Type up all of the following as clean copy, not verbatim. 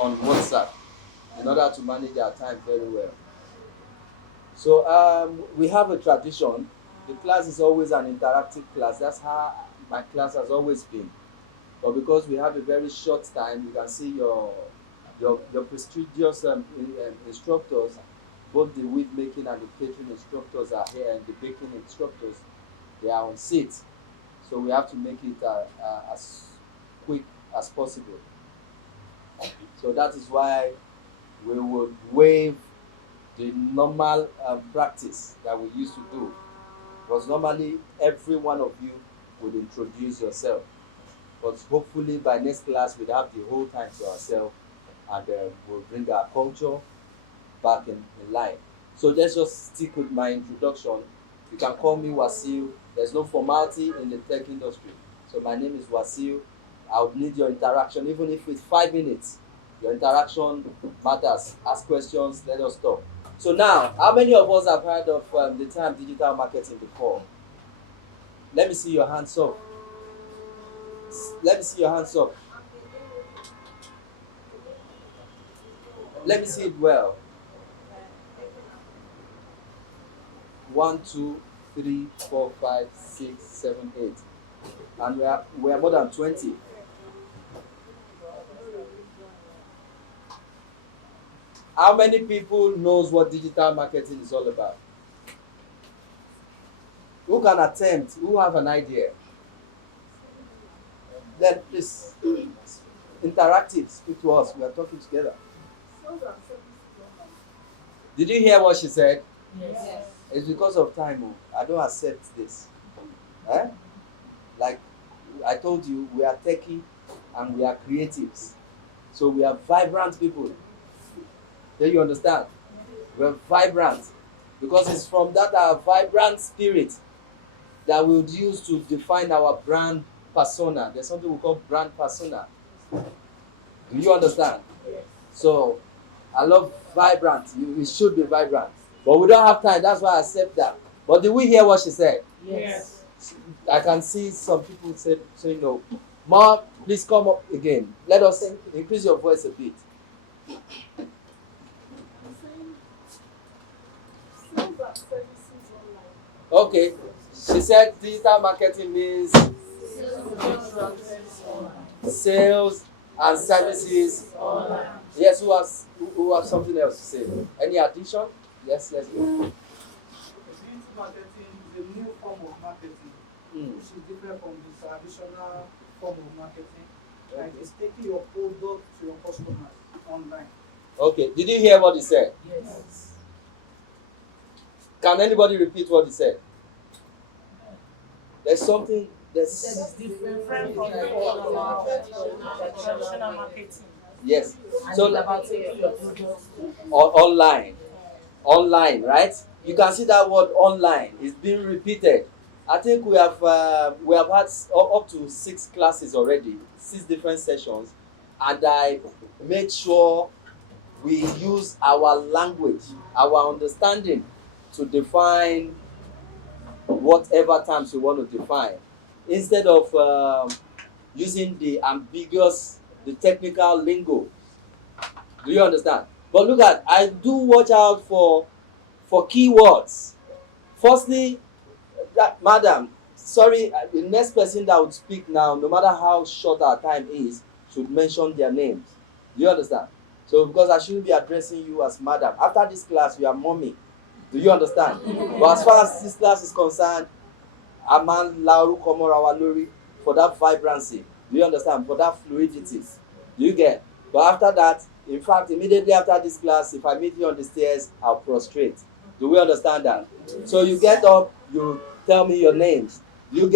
on WhatsApp in order to manage our time very well. So we have a tradition. The class is always an interactive class. That's how my class has always been. But because we have a very short time, you can see your prestigious instructors, both the weed making and the catering instructors are here, and the baking instructors, they are on seat. So we have to make it as quick as possible. So that is why we would waive the normal practice that we used to do. Because normally every one of you would introduce yourself. But hopefully by next class we'll have the whole time to ourselves, and we'll bring our culture back in line. So let's just stick with my introduction. You can call me Wasil. There's no formality in the tech industry. So my name is Wasil. I would need your interaction, even if it's 5 minutes. Your interaction matters. Ask questions, let us talk. So now, how many of us have heard of the term digital marketing before? Let me see your hands up. Let me see your hands up. Let me see it well. 1, 2, 3, 4, 5, 6, 7, 8. And we are more than 20. How many people knows what digital marketing is all about? Who can attempt? Who have an idea? Then please, interactive, speak to us. We are talking together. Did you hear what she said? Yes. It's because of time. Oh. I don't accept this. Eh? Like I told you, we are techie and we are creatives. So we are vibrant people. Do you understand? We are vibrant. Because it's from that our vibrant spirit that we would use to define our brand persona. There's something we call brand persona. Do you understand? So I love vibrant. It should be vibrant. But we don't have time. That's why I accept that. But did we hear what she said? Yes. I can see some people say no. Mom, please come up again. Let us increase your voice a bit. Okay. She said digital marketing means sales and services. Yes, who has something else to say? Any addition? Yes, let's go. Digital marketing is a new form of marketing, which is different from the traditional form of marketing. Like it's taking your product to your customers online. Okay, did you hear what he said? Yes. Can anybody repeat what he said? There's something It's different from traditional marketing. yes. And So it's about taking your products to online, right? You can see that word online is being repeated. I think we have had up to 6 classes already, 6 different sessions, and I made sure we use our language, our understanding to define whatever terms we want to define, instead of using the ambiguous, the technical lingo. Do you understand? But look at, I do watch out for keywords. Firstly, madam, sorry, the next person that would speak now, no matter how short our time is, should mention their names. Do you understand? So because I shouldn't be addressing you as madam. After this class, you are mommy. Do you understand? But as far as this class is concerned, Aman Lauru Komorawa Lori, for that vibrancy. Do you understand? For that fluidity. Do you get? But after that, in fact, immediately after this class, if I meet you on the stairs, I'll prostrate. Do we understand that? So you get up, you tell me your names. You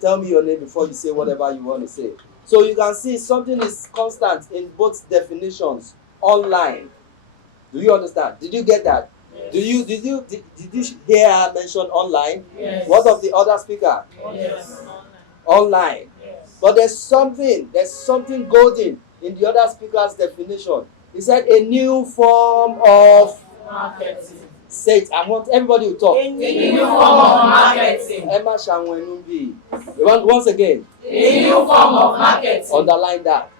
tell me your name before you say whatever you want to say. So you can see something is constant in both definitions online. Do you understand? Did you get that? Yes. Did you hear her mention online? Yes. What of the other speaker? Yes. Online. Yes. But there's something golden in the other speaker's definition. He said a new form of Marketing. say it. I want everybody to talk. A new form of marketing. Emma Shanwenumbi. Once again, A new form of marketing. underline that.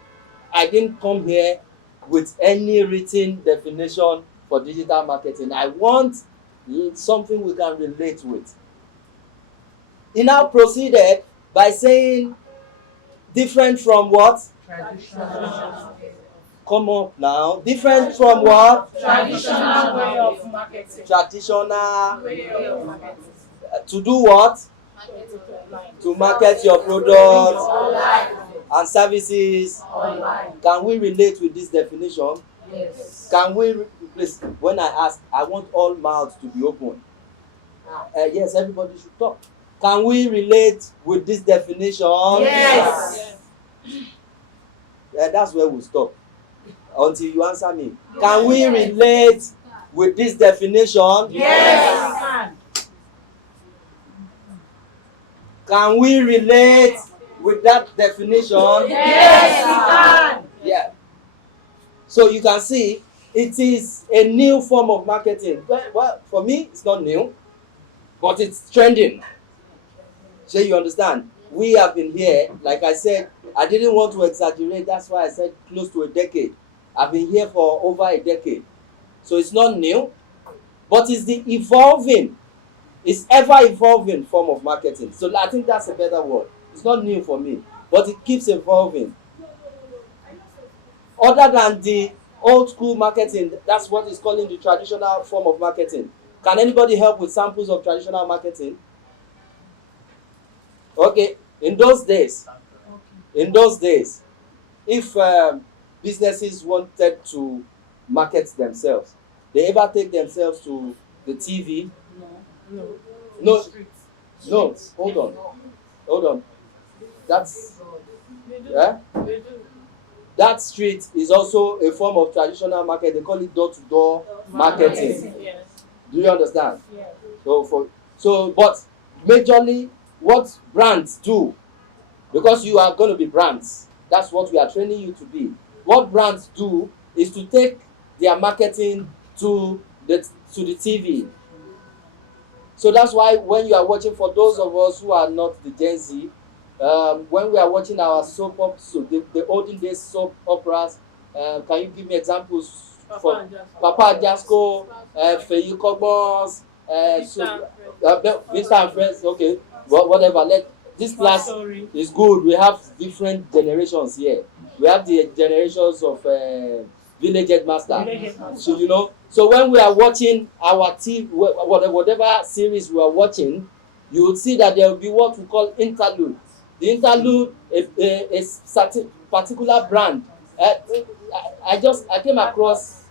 I didn't come here with any written definition for digital marketing. I want something we can relate with. He now proceeded by saying different from what? Traditional. Come up now. Different from what? Traditional way of marketing. Traditional. Way of marketing. To do what? To market your products Online. and services. Online. Can we relate with this definition? Yes. Can we, please, when I ask, I want all mouths to be open. Yes, everybody should talk. Can we relate with this definition? Yes. That's where we'll stop. Until you answer me. Can we relate with this definition? Yes. Can we relate with that definition? Yes, we can. Yeah. So you can see it is a new form of marketing. Well, for me, it's not new, but it's trending. So you understand? We have been here, like I said, I didn't want to exaggerate. That's why I said close to a decade. I've been here for over a decade. So it's not new, but it's the evolving, it's ever evolving form of marketing. So I think that's a better word. It's not new for me, but it keeps evolving. Other than the old school marketing, that's what is calling the traditional form of marketing. Can anybody help with samples of traditional marketing? Okay, in those days, if businesses wanted to market themselves, they ever take themselves to the TV? No, hold on. That's that street is also a form of traditional market. They call it door-to-door marketing. Yes. Do you understand? Yes. But majorly what brands do, because you are going to be brands, that's what we are training you to be. What brands do is to take their marketing to the TV. So that's why when you are watching, for those of us who are not the Gen Z, when we are watching our soap operas, so the olden days soap operas, can you give me examples? For Papa Jasco, Feyi Kogbons, Mr. and Friends, okay, whatever. This class is good. We have different generations here. We have the generations of village headmaster. So you know, so when we are watching our TV, whatever series we are watching, you will see that there will be what we call interlude. The interlude, a certain particular brand. I came across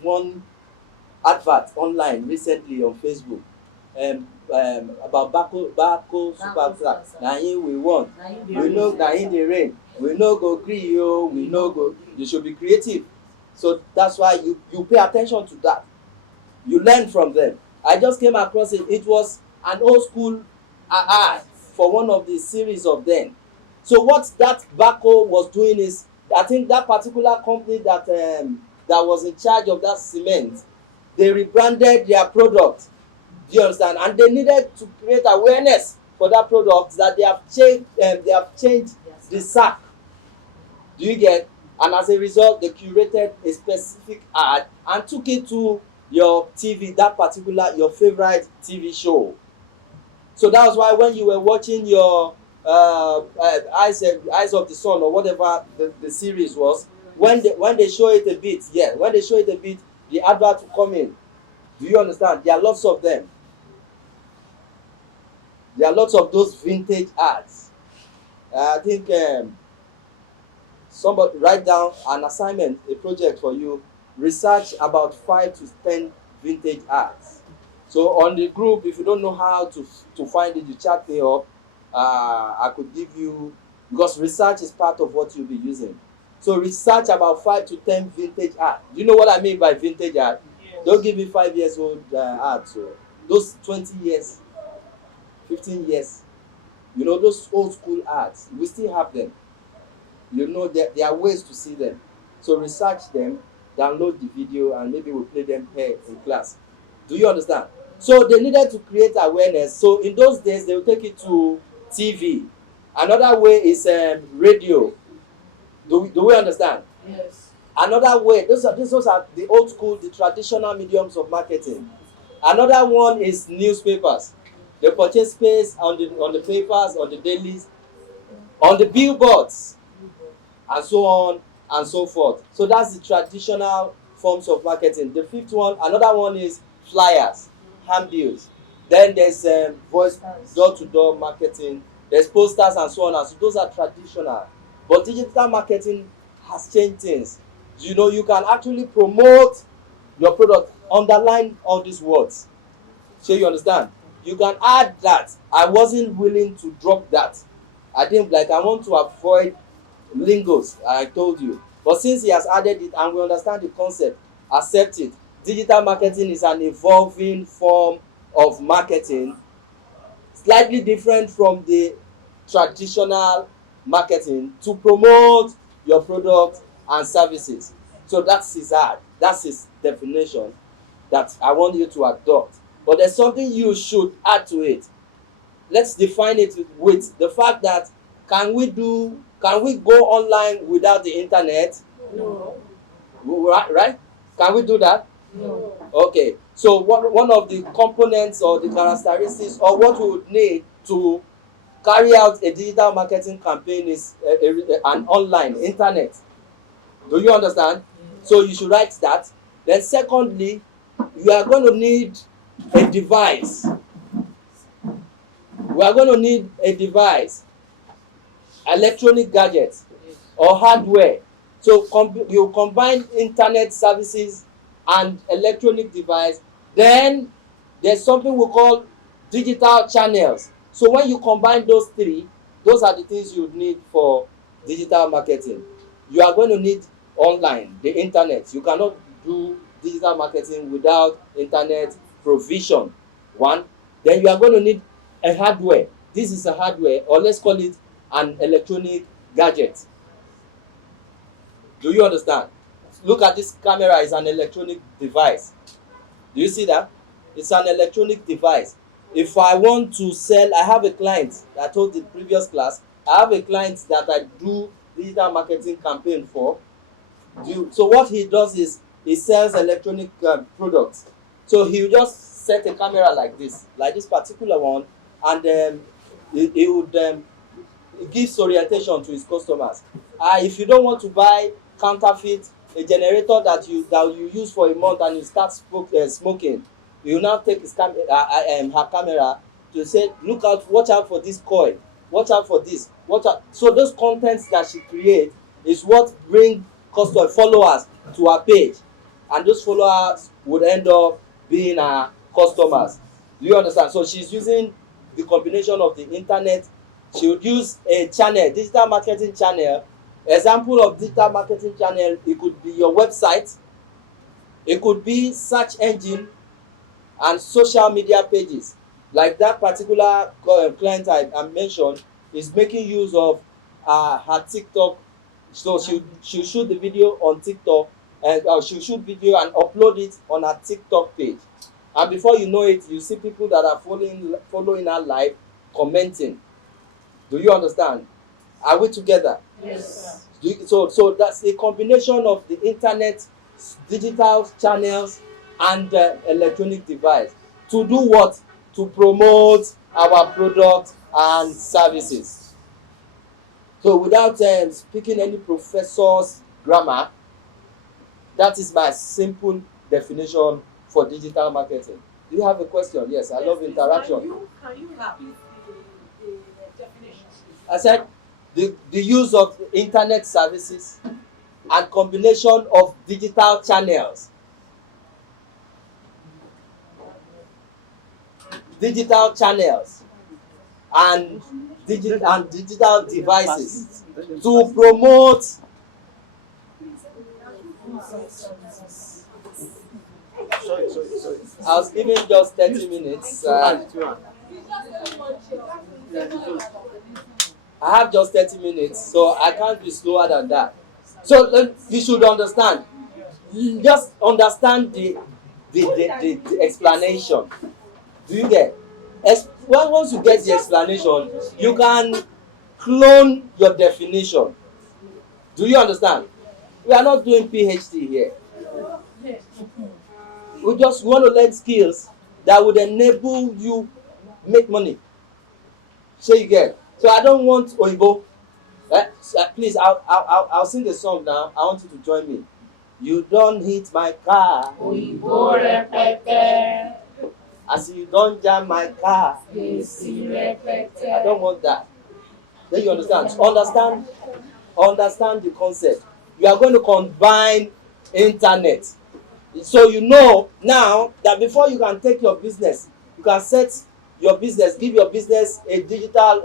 one advert online recently on Facebook about Bako Super Class. Na him we want. We know na him dey reign. We no go gree o. We no go. You should be creative. So that's why you pay attention to that. You learn from them. I just came across it. It was an old school ad for one of the series of them. So what that Bako was doing is, I think that particular company that was in charge of that cement, they rebranded their product. Do you understand? And they needed to create awareness for that product, that they have changed the sack. Do you get? And as a result, they curated a specific ad and took it to your TV, that particular, your favorite TV show. So that was why when you were watching your Eyes of the Sun or whatever the series was, when they show it a bit, the advert will come in. Do you understand? There are lots of them. There are lots of those vintage ads. I think somebody write down an assignment, a project for you. Research about 5 to 10 vintage ads. So on the group, if you don't know how to find it, you chat me up. I could give you, because research is part of what you'll be using. So research about 5 to 10 vintage ads. Do you know what I mean by vintage ad? Yes. Don't give me 5 years old ads. So those 20 years, 15 years, you know, those old school ads, we still have them. You know, there are ways to see them. So research them, download the video, and maybe we'll play them here in class. Do you understand? So they needed to create awareness. So in those days, they will take it to TV. Another way is radio. Do we understand? Yes. Another way, those are the old school, the traditional mediums of marketing. Another one is newspapers. They purchase space on the papers, on the dailies, on the billboards, and so on and so forth. So that's the traditional forms of marketing. The fifth one, another one is flyers, handbills. Then there's voice, door-to-door marketing. There's posters and so on. And so those are traditional. But digital marketing has changed things. You know, you can actually promote your product, underline all these words. So you understand? You can add that. I wasn't willing to drop that. I didn't like, I want to avoid lingos, I told you. But since he has added it and we understand the concept, accept it. Digital marketing is an evolving form of marketing, slightly different from the traditional marketing to promote your product and services. So that's his art, that's his definition that I want you to adopt. But there's something you should add to it. Let's define it with the fact that can we go online without the internet? No. Right? Can we do that? No. Okay. So one of the components or the characteristics or what we would need to carry out a digital marketing campaign is an online internet. Do you understand? So you should write that. Then secondly, you are going to need a device. We are going to need a device, electronic gadgets or hardware. So you combine internet services and electronic device. Then there's something we call digital channels. So when you combine those three, those are the things you need for digital marketing. You are going to need online, the internet. You cannot do digital marketing without internet provision. One. Then you are going to need a hardware. This is a hardware, or let's call it an electronic gadget. Do you understand? Look at this camera, is an electronic device. Do you see that? It's an electronic device. If I want to sell, I have a client, I told the previous class, I have a client that I do digital marketing campaign for. So what he does is he sells electronic products. So he will just set a camera like this particular one, and he would it gives orientation to his customers. If you don't want to buy counterfeit, a generator that you use for a month and you start smoking, you now take his her camera to say, look out, watch out for this coil, watch out for this, watch out. So those contents that she create is what bring followers to her page, and those followers would end up being her customers. Do you understand? So she's using the combination of the internet. She would use a channel, digital marketing channel. Example of digital marketing channel, it could be your website, it could be search engine and social media pages. Like that particular client I mentioned is making use of her TikTok. So she'll shoot the video on TikTok, and she'll shoot video and upload it on her TikTok page. And before you know it, you see people that are following her live, commenting. Do you understand? Are we together? Yes. So that's a combination of the internet, digital channels, and electronic device. To do what? To promote our products and services. So without speaking any professor's grammar, that is my simple definition for digital marketing. Do you have a question? Yes, I love interaction. Can you repeat the definition? I said the use of internet services and combination of digital channels, and digital devices to promote. I was given just 30 minutes. I have just 30 minutes, so I can't be slower than that. So you should understand. Just understand the explanation. Do you get? Once you get the explanation, you can clone your definition. Do you understand? We are not doing PhD here. Yes. We just want to learn skills that would enable you make money. So you get. So I don't want Oyibo. Please, I'll sing a song now. I want you to join me. You don't hit my car. Òyìnbó rẹpẹtẹ. As you don't jam my car. Èsì rẹpẹtẹ. I don't want that. Then you understand. Understand the concept. You are going to combine internet. So you know now that before you can take your business, you can set your business, give your business a digital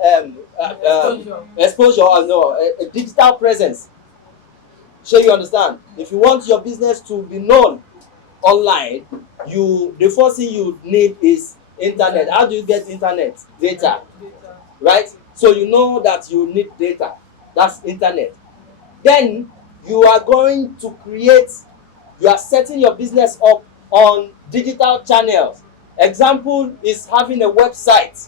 exposure or no, a digital presence. So you understand. If you want your business to be known online, the first thing you need is internet. How do you get internet? Data, right? So you know that you need data. That's internet. Then you are going to create, you are setting your business up on digital channels. Example is having a website.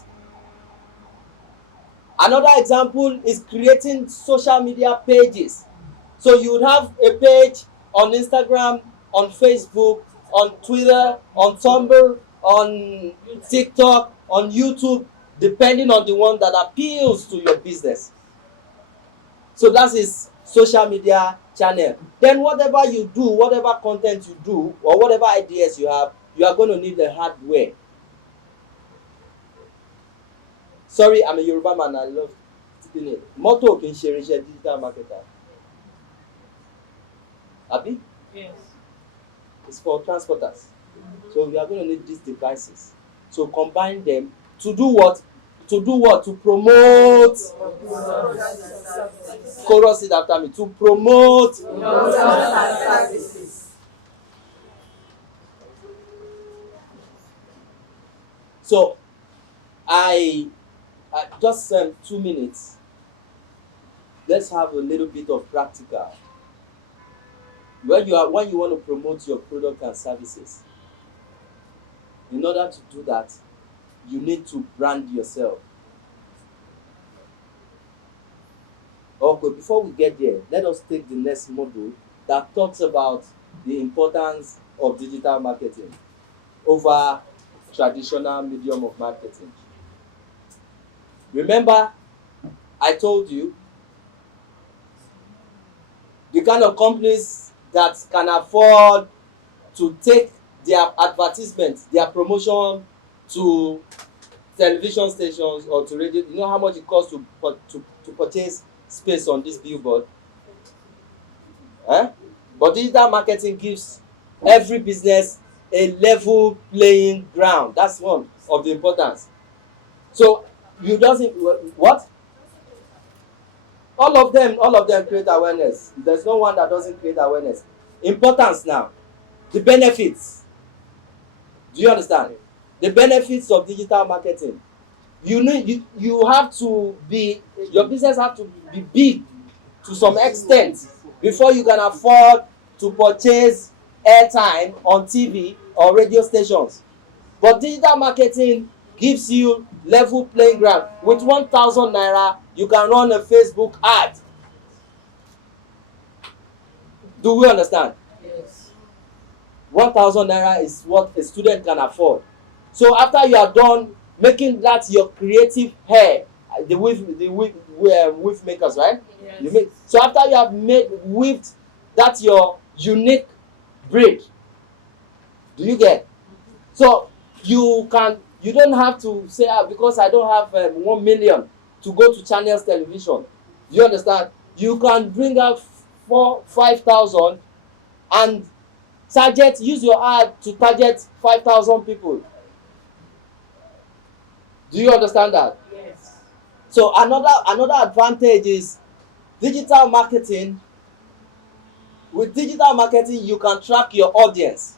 Another example is creating social media pages. So you would have a page on Instagram, on Facebook, on Twitter, on Tumblr, on TikTok, on YouTube, depending on the one that appeals to your business. So that is social media channel. Then whatever you do, whatever content you do, or whatever ideas you are going to need the hardware. Sorry, I'm a Yoruba man. I love speaking it. Motto kì í ṣe irinṣẹ́ digital marketer. Abi? Yes. It's for transporters. So we are going to need these devices. So combine them to do what? To promote. Chorus it after me. To promote. So I just 2 minutes. Let's have a little bit of practical. When you want to promote your product and services, in order to do that, you need to brand yourself. Okay, before we get there, let us take the next module that talks about the importance of digital marketing over traditional medium of marketing. Remember, I told you the kind of companies that can afford to take their advertisement, their promotion to television stations or to radio. You know how much it costs to purchase space on this billboard? But digital marketing gives every business a level playing ground. That's one of the importance. So you doesn't what? All of them create awareness. There's no one that doesn't create awareness. Importance now. The benefits. Do you understand? The benefits of digital marketing. You have to be, your business have to be big to some extent before you can afford to purchase airtime on TV or radio stations. But digital marketing gives you level playing ground. With 1,000 naira, you can run a Facebook ad. Do we understand? Yes. 1,000 naira is what a student can afford. So after you are done making that your creative hair, the weave makers, right? Yes. You make, so after you have weaved that your unique braid. Do you get? So you don't have to say, because I don't have 1 million to go to channels television. You understand? You can bring out 5,000 and use your ad to target 5,000 people. Do you understand that? Yes. So another advantage is digital marketing. With digital marketing, you can track your audience.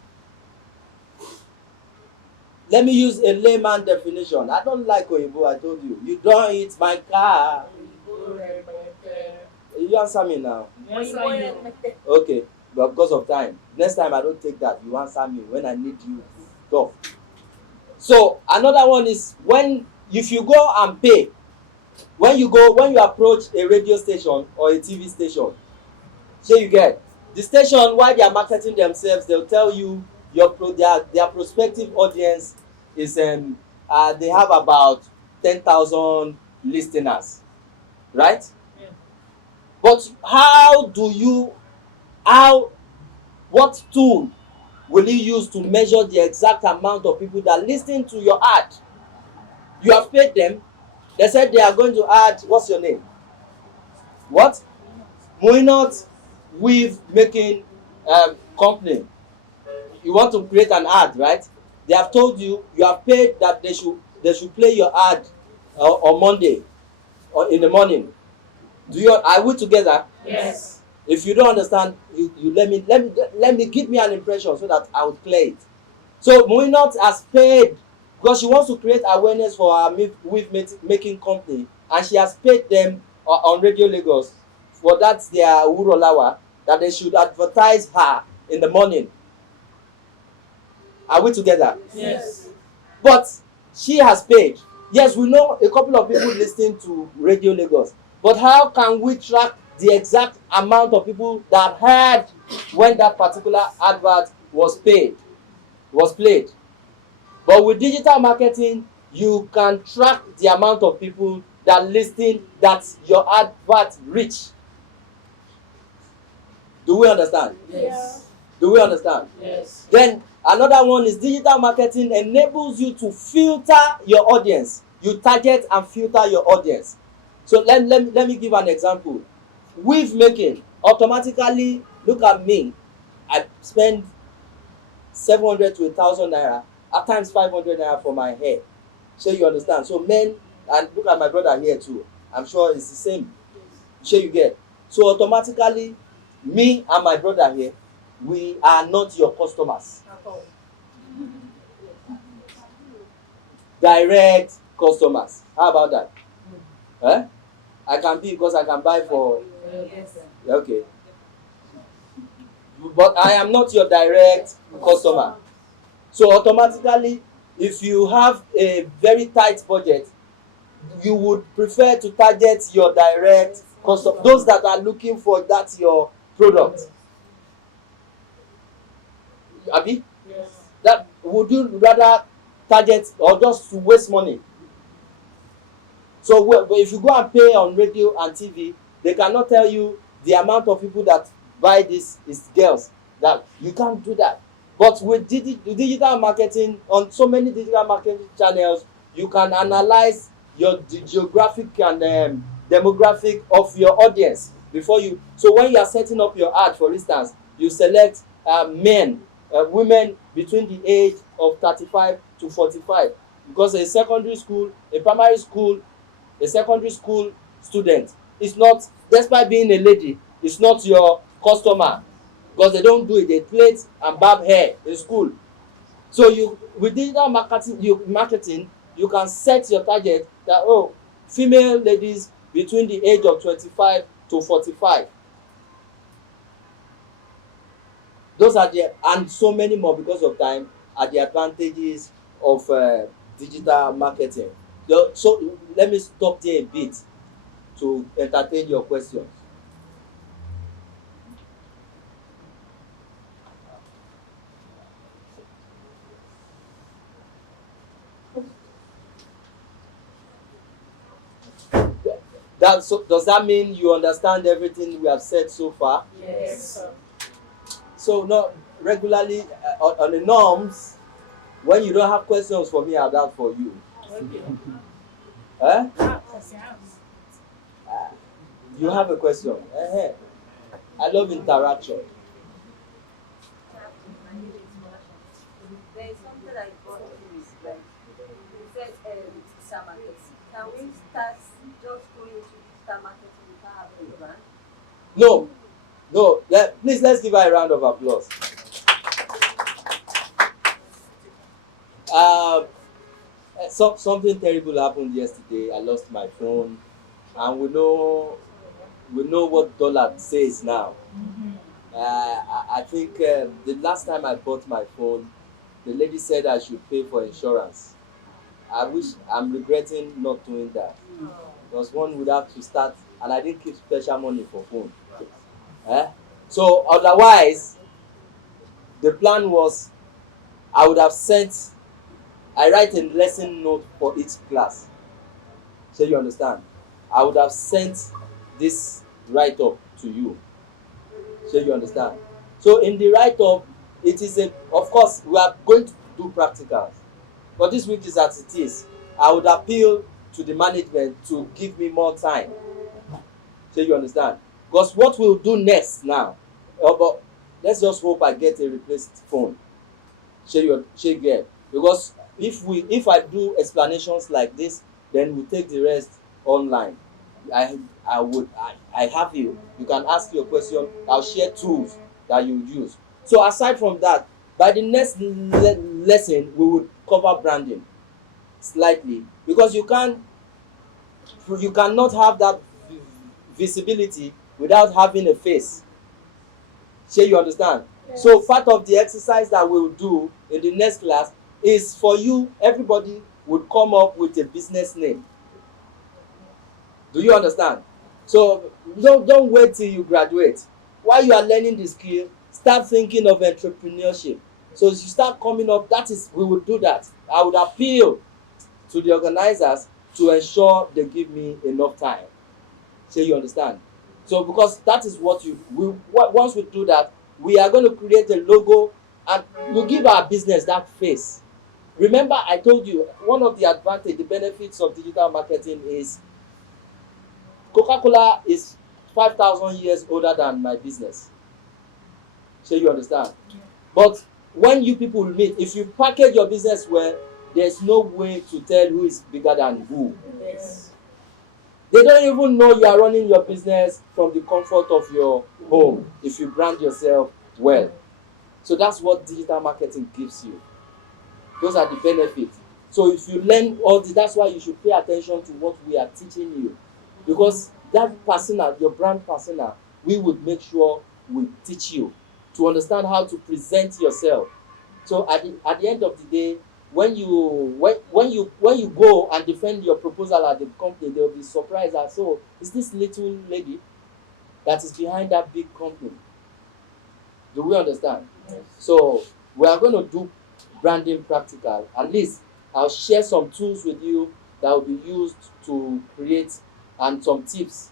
Let me use a layman definition. I don't like Oyibo, I told you. You don't hit my car. You answer me now. Yes, I know. Okay, but because of time. Next time I don't take that. You answer me when I need you to talk. So another one is if you go and pay, when you approach a radio station or a TV station, So you get the station while they are marketing themselves, they'll tell you their prospective audience is they have about 10,000 listeners, right? Yeah. But how what tool will you use to measure the exact amount of people that listen to your ad? You have paid them. They said they are going to add, what's your name? What? Muinot weave making company. You want to create an ad, right? They have told you you have paid that they should play your ad on Monday or in the morning. Are we together? Yes. If you don't understand, you let me give me an impression so that I will play it. So Muinot has paid because she wants to create awareness for her weave making company, and she has paid them on Radio Lagos for that their Urolawa, that they should advertise her in the morning. Are we together? Yes. But she has paid. Yes, we know a couple of people listening to Radio Lagos, but how can we track the exact amount of people that heard when that particular advert was played? But with digital marketing, you can track the amount of people that listen that your advert reach. Do we understand? Yes. Do we understand? Yes. Then another one is digital marketing enables you to filter your audience. You target and filter your audience. So let me give an example. Weave making automatically, look at me, I spend 700 to 1,000 naira, at times 500 naira for my hair. So you understand? So men, and look at my brother here too, I'm sure it's the same. So you get, so automatically me and my brother here, we are not your customers. At all. Direct customers. How about that? Eh? I can be, because I can buy for, Yes. okay, but I am not your direct customer. So automatically, if you have a very tight budget, you would prefer to target your direct customer, those that are looking for that your product. Abi, Yes. that would you rather target or just to waste money? So if you go and pay on radio and TV, they cannot tell you the amount of people that buy this is girls. That you can't do that. But with digital marketing, on so many digital marketing channels, you can analyze the geographic and demographic of your audience before you. So when you are setting up your ad, for instance, you select women between the age of 35 to 45, because a secondary school, a primary school, a secondary school student is not, despite being a lady, is not your customer, because they don't do it, they plait and barb hair in school. So you, with digital marketing, you can set your target that, oh, female ladies between the age of 25 to 45. Those are the, and so many more, because of time, are the advantages of digital marketing. So let me stop there a bit to entertain your questions. Does that mean you understand everything we have said so far? Yes. Sir. So no, regularly on the norms, when you don't have questions for me, I'll have for you. Okay. Eh? Yes. You have a question? I love interaction. There is something I got curious, like you said, digital marketing. Can we start just going into digital marketing without having a brand? No. Please, let's give her a round of applause. Something terrible happened yesterday. I lost my phone, and we know what dollar says now. I think the last time I bought my phone, the lady said I should pay for insurance. I'm regretting not doing that, because one would have to start, and I didn't keep special money for phone. So otherwise, the plan was I would have sent, I write a lesson note for each class. So you understand? I would have sent this write up to you. So you understand? So in the write up, it is a, of course, we are going to do practicals. But this week is as it is. I would appeal to the management to give me more time. So you understand? Because what we'll do next now, but let's just hope I get a replaced phone. Shey get, because if I do explanations like this, then we take the rest online. I have you. You can ask your question. I'll share tools that you use. So aside from that, by the next lesson, we will cover branding slightly, because you cannot have that visibility without having a face. Shey you understand? Yes. So part of the exercise that we will do in the next class is for you, everybody would come up with a business name. Do you understand? So don't wait till you graduate. While you are learning the skill, start thinking of entrepreneurship. So as you start coming up, that is, we will do that. I would appeal to the organizers to ensure they give me enough time. So you understand? So because that is what once we do that, we are going to create a logo and we give our business that face. Remember, I told you one of the advantage, the benefits of digital marketing is Coca-Cola is 5,000 years older than my business. So you understand? But when you people meet, if you package your business well, there's no way to tell who is bigger than who. Yes. They don't even know you are running your business from the comfort of your home if you brand yourself well. So that's what digital marketing gives you. Those are the benefits. So if you learn all this, that's why you should pay attention to what we are teaching you. Because that persona, your brand persona, we would make sure we teach you to understand how to present yourself. So at the end of the day, when you go and defend your proposal at the company, they will be surprised that, so is this little lady that is behind that big company. Do we understand? Yes. So we are going to do branding practical. At least I'll share some tools with you that will be used to create, and some tips,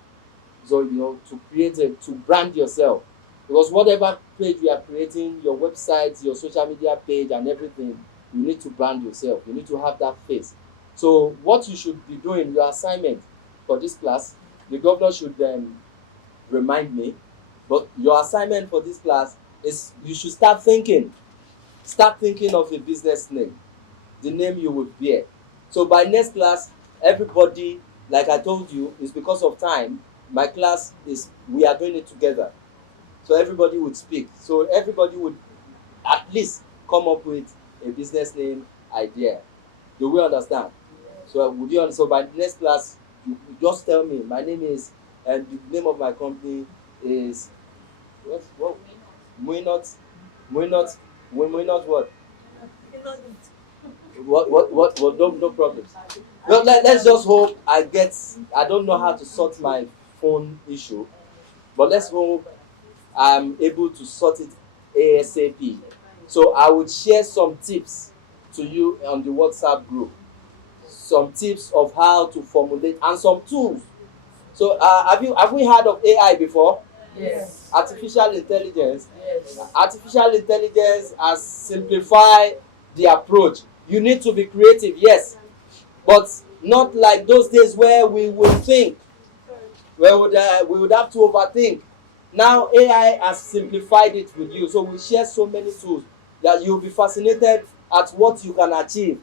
so to create to brand yourself. Because whatever page you are creating, your website, your social media page and everything, you need to brand yourself. You need to have that face. So what you should be doing, your assignment for this class, the governor should remind me, but your assignment for this class is you should start thinking of a business name, the name you would bear. So by next class, everybody, like I told you, is because of time, my class is, we are doing it together. So everybody would speak. So everybody would at least come up with a business name idea. Do we understand? So would you understand? So by the next class, you just tell me, my name is, and the name of my company is what? Muinot, Muinot, Muinot what? What? No problems. Well, let's just hope I don't know how to sort my phone issue, but let's hope I'm able to sort it ASAP. So I would share some tips to you on the WhatsApp group. Some tips of how to formulate and some tools. So have we heard of AI before? Yes. Artificial intelligence. Yes. Artificial intelligence has simplified the approach. You need to be creative, yes, but not like those days where we would think, where we would have to overthink. Now AI has simplified it with you, so we share so many tools that you'll be fascinated at what you can achieve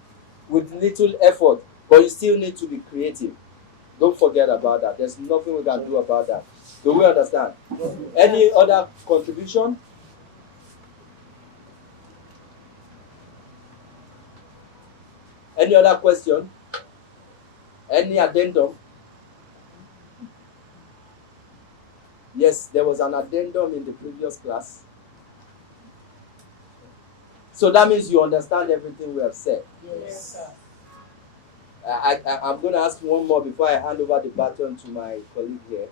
with little effort, but you still need to be creative. Don't forget about that. There's nothing we can do about that. Do we understand? Any other contribution? Any other question? Any addendum? Yes, there was an addendum in the previous class. So that means you understand everything we have said. Yes. I'm going to ask one more before I hand over the baton to my colleague here.